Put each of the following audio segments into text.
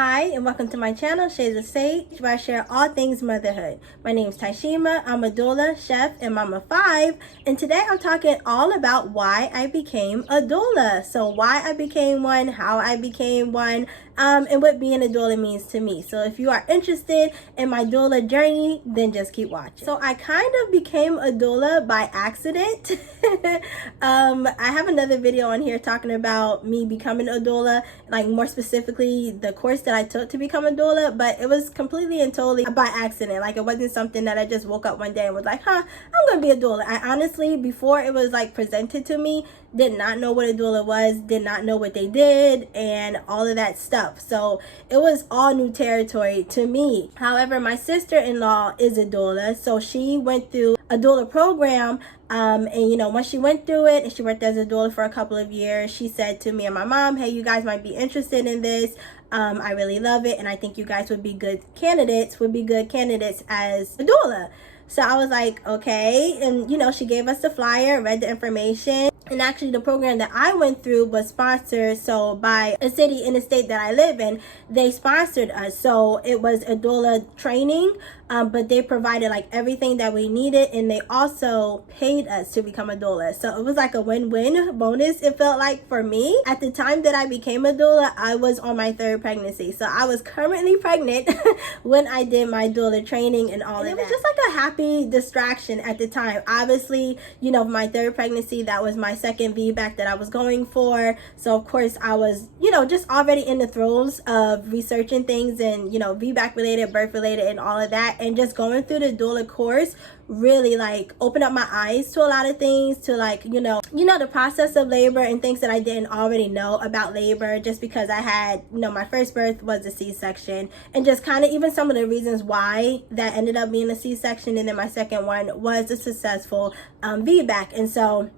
Hi, and welcome to my channel, Shades of Sage, where I share all things motherhood. My name is Taishima. I'm a doula, chef, and mama 5. And today I'm talking all about why I became a doula. So why I became one, how I became one, and what being a doula means to me. So if you are interested in my doula journey, then just keep watching. So I kind of became a doula by accident. I have another video on here talking about me becoming a doula, like more specifically the course that I took to become a doula, but it was completely and totally by accident. Like, it wasn't something that I just woke up one day and was like, I'm gonna be a doula. I honestly, before it was like presented to me, did not know what a doula was, did not know what they did, and all of that stuff. So it was all new territory to me. However, my sister-in-law is a doula, so she went through a doula program. And once she went through it and she worked as a doula for a couple of years, she said to me and my mom, hey, you guys might be interested in this. I really love it, and I think you guys would be good candidates as a doula. So I was like, okay. And she gave us the flyer, read the information. And actually the program that I went through was sponsored by a city in the state that I live in. They sponsored us. So it was a doula training, but they provided like everything that we needed, and they also paid us to become a doula. So it was like a win-win bonus, it felt like, for me. At the time that I became a doula, I was on my 3rd pregnancy. So I was currently pregnant when I did my doula training and all of that. It was just like a happy distraction at the time. Obviously, my 3rd pregnancy, that was my 2nd VBAC that I was going for. So of course I was, just already in the throes of researching things and, VBAC related, birth related, and all of that. And just going through the doula course really like opened up my eyes to a lot of things, to like, the process of labor and things that I didn't already know about labor, just because I had, my first birth was a C-section, and just kind of even some of the reasons why that ended up being a C-section, and then my 2nd one was a successful VBAC. And so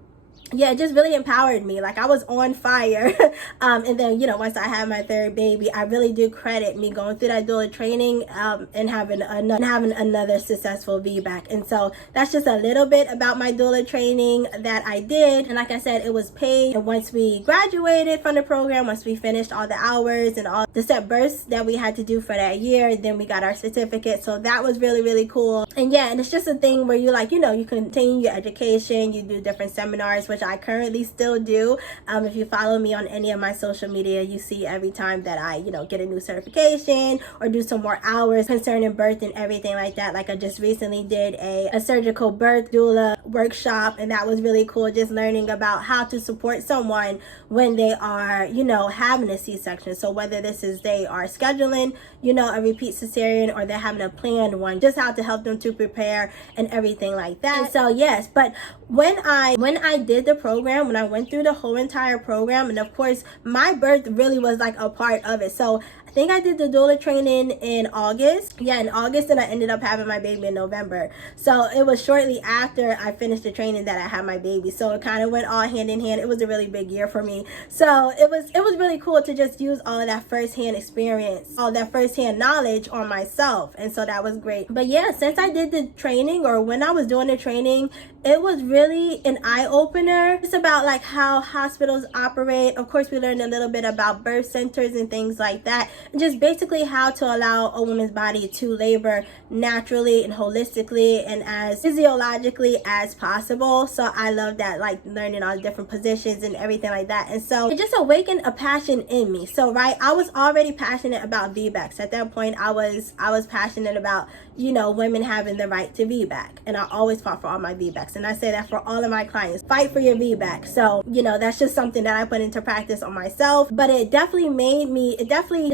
yeah, it just really empowered me. Like, I was on fire. And then, once I had my 3rd baby, I really do credit me going through that doula training and having another successful VBAC. And so that's just a little bit about my doula training that I did. And like I said, it was paid. And once we graduated from the program, once we finished all the hours and all the set births that we had to do for that year, then we got our certificate. So that was really, really cool. And yeah, and it's just a thing where you like, you continue your education, you do different seminars, which I currently still do. If you follow me on any of my social media, you see every time that I, get a new certification or do some more hours concerning birth and everything like that. Like, I just recently did a surgical birth doula workshop, and that was really cool, just learning about how to support someone when they are, having a C-section. So whether this is they are scheduling, a repeat cesarean, or they're having a planned one, just how to help them to prepare and everything like that. And so yes, but when I did the program, when I went through the whole entire program, and of course my birth really was like a part of it. So I think I did the doula training in August. Yeah, in August, and I ended up having my baby in November. So it was shortly after I finished the training that I had my baby. So it kind of went all hand in hand. It was a really big year for me. So it was really cool to just use all of that firsthand experience, all that firsthand knowledge on myself. And so that was great. But yeah, since I did the training, or when I was doing the training, it was really an eye-opener. It's about like how hospitals operate. Of course, we learned a little bit about birth centers and things like that, and just basically how to allow a woman's body to labor naturally and holistically and as physiologically as possible. So I love that, like learning all the different positions and everything like that. And so it just awakened a passion in me. So right, I was already passionate about VBACs. At that point, I was passionate about, women having the right to VBAC, and I always fought for all my VBACs. And I say that for all of my clients, fight for your VBAC. So, that's just something that I put into practice on myself. But it definitely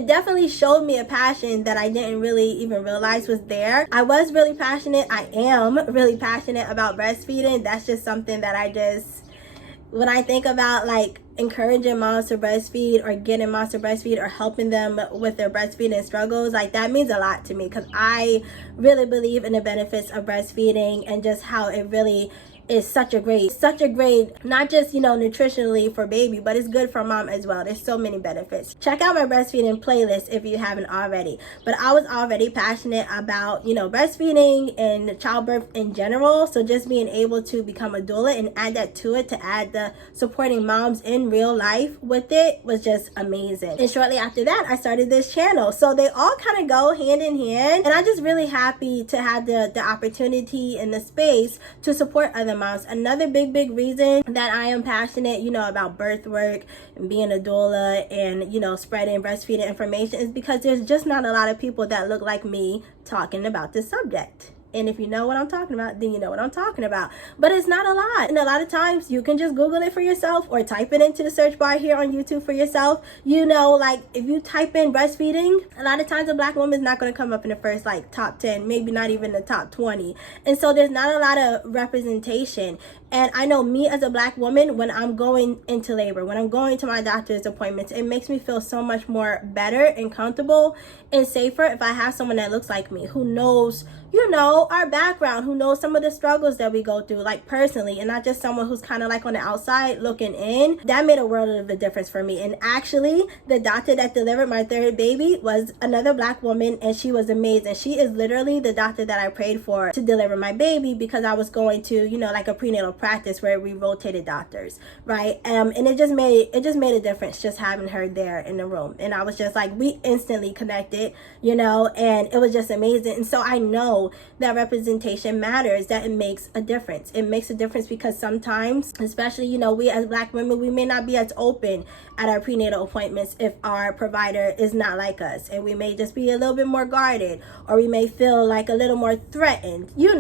definitely showed me a passion that I didn't really even realize was there. I was really passionate. I am really passionate about breastfeeding. That's just something that when I think about like encouraging moms to breastfeed, or getting moms to breastfeed, or helping them with their breastfeeding struggles, like that means a lot to me, because I really believe in the benefits of breastfeeding and just how it really is such a great, not just, nutritionally for baby, but it's good for mom as well. There's so many benefits. Check out my breastfeeding playlist if you haven't already. But I was already passionate about, breastfeeding and childbirth in general. So just being able to become a doula and add that to it, to add the supporting moms in real life with it, was just amazing. And shortly after that, I started this channel. So they all kind of go hand in hand. And I'm just really happy to have the opportunity and the space to support other moms. Another big reason that I am passionate, about birth work and being a doula and, spreading breastfeeding information is because there's just not a lot of people that look like me talking about this subject. And if you know what I'm talking about, then you know what I'm talking about. But it's not a lot. And a lot of times you can just Google it for yourself or type it into the search bar here on YouTube for yourself. Like if you type in breastfeeding, a lot of times a Black woman is not going to come up in the first top 10, maybe not even the top 20. And so there's not a lot of representation. And I know me as a Black woman, when I'm going into labor, when I'm going to my doctor's appointments, it makes me feel so much more better and comfortable and safer if I have someone that looks like me, who knows, our background, who knows some of the struggles that we go through, personally, and not just someone who's kind of on the outside looking in. That made a world of a difference for me. And actually, the doctor that delivered my third baby was another Black woman, and she was amazing. She is literally the doctor that I prayed for to deliver my baby, because I was going to, a prenatal practice where we rotated doctors, right? And it just made a difference just having her there in the room. And I was just we instantly connected, and it was just amazing. And so I know that representation matters, that it makes a difference. It makes a difference because sometimes, especially, we as Black women, we may not be as open at our prenatal appointments if our provider is not like us, and we may just be a little bit more guarded, or we may feel a little more threatened. If you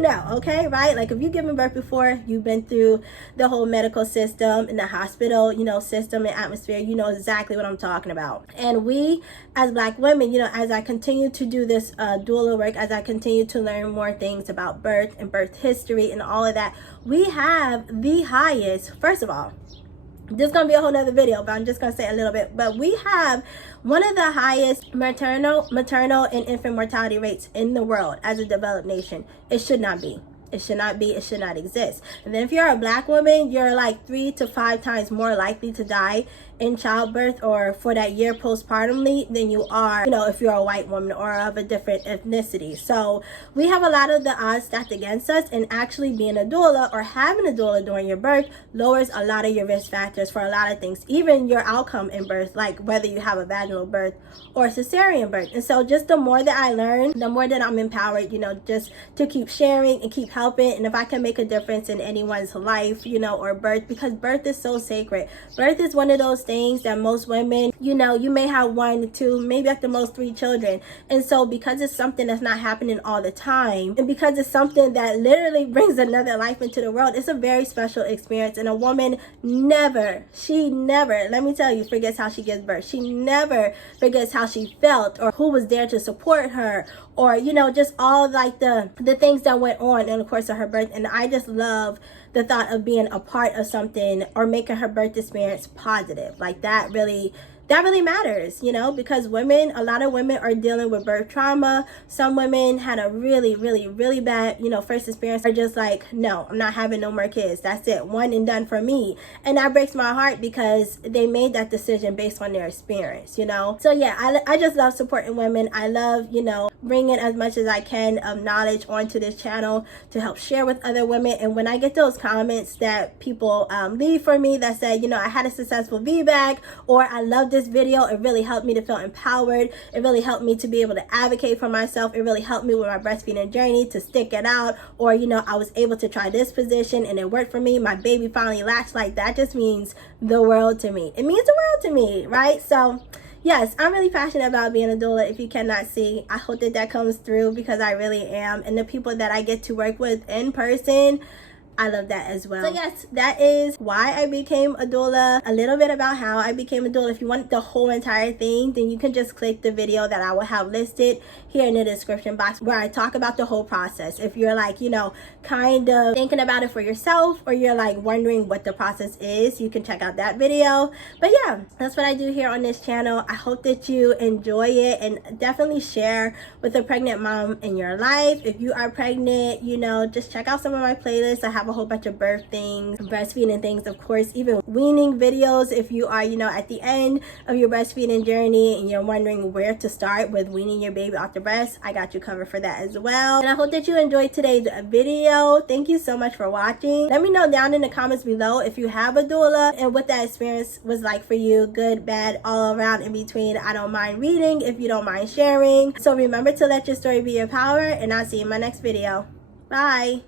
know, okay, right? If you've given birth before, you've been through the whole medical system and the hospital, system and atmosphere, you know exactly what I'm talking about. And we as Black women, as I continue to do this doula work, as I continue to learn more things about birth and birth history and all of that, we have the highest, first of all, this is going to be a whole nother video, but I'm just going to say a little bit. But we have one of the highest maternal, and infant mortality rates in the world as a developed nation. It should not be. It should not be. It should not exist. And then if you're a Black woman, you're 3 to 5 times more likely to die in childbirth or for that year postpartumly than you are, if you're a white woman or of a different ethnicity. So we have a lot of the odds stacked against us, and actually being a doula or having a doula during your birth lowers a lot of your risk factors for a lot of things, even your outcome in birth, whether you have a vaginal birth or cesarean birth. And so just the more that I learn, the more that I'm empowered, just to keep sharing and keep helping. And if I can make a difference in anyone's life, or birth, because birth is so sacred. Birth is one of those things that most women, you may have 1, 2, maybe at the most 3 children. And so because it's something that's not happening all the time, and because it's something that literally brings another life into the world, it's a very special experience. And a woman never, let me tell you, forgets how she gives birth. She never forgets how she felt, or who was there to support her, or, just all the things that went on in the course of her birth. And I just love the thought of being a part of something or making her birth experience positive. That really matters, because a lot of women are dealing with birth trauma. Some women had a really bad, first experience, are just no, I'm not having no more kids. That's it. One and done for me. And that breaks my heart because they made that decision based on their experience, So yeah, I just love supporting women. I love, bringing as much as I can of knowledge onto this channel to help share with other women. And when I get those comments that people leave for me that say, I had a successful VBAC, or I love this video, it really helped me to feel empowered. It really helped me to be able to advocate for myself. It really helped me with my breastfeeding journey to stick it out. Or, I was able to try this position and it worked for me. My baby finally latched. That just means the world to me. It means the world to me, right? So yes, I'm really passionate about being a doula. If you cannot see, I hope that comes through, because I really am. And the people that I get to work with in person, I love that as well. So yes, that is why I became a doula, a little bit about how I became a doula. If you want the whole entire thing, then you can just click the video that I will have listed here in the description box where I talk about the whole process. If you're like, you know, kind of thinking about it for yourself, or you're like wondering what the process is, you can check out that video. But yeah, that's what I do here on this channel. I hope that you enjoy it, and definitely share with a pregnant mom in your life. If you are pregnant, you know, just check out some of my playlists. I have a whole bunch of birth things, breastfeeding things, of course, even weaning videos. If you are, you know, at the end of your breastfeeding journey and you're wondering where to start with weaning your baby off the breast, I got you covered for that as well. And I hope that you enjoyed today's video. Thank you so much for watching. Let me know down in the comments below if you have a doula and what that experience was like for you. Good, bad, all around, in between. I don't mind reading if you don't mind sharing. So remember to let your story be your power, and I'll see you in my next video. Bye.